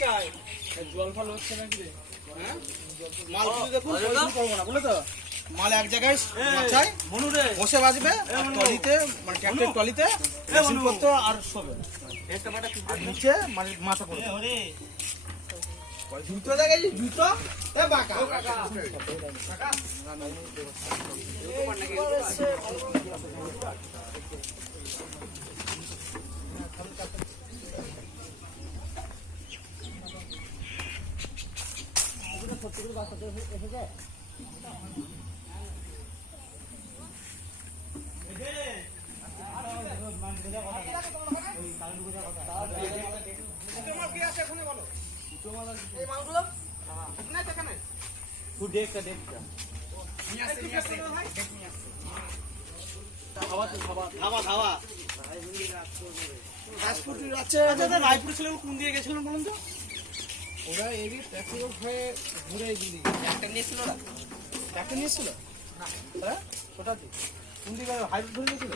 চাই। জল ফল হচ্ছে নাকি রে হ্যাঁ। মাল কিছু দেখুন করব না বুঝলে তো? মাল এক জায়গায় মাথায় বসে বাজবে টলিতে মানে। ট্র্যাক্টর টলিতে। করতে আর শোবে। আর নিচে মানে মাথা পড়বে জুতো দেখেছি জুতো? এ বাকা। আচ্ছা দাদা রায়পুর ছেলেগুলো কোন দিয়ে গেছিলেন বলুন তো? ওরা এদিক ট্যাক্সি হয়ে ঘুরে দিলি একটা নিয়েছিল না একটা নিয়েছিল? হ্যাঁ? ওটাতে থেকে? কোন দিকে? হাইরোড ধরে গেছিল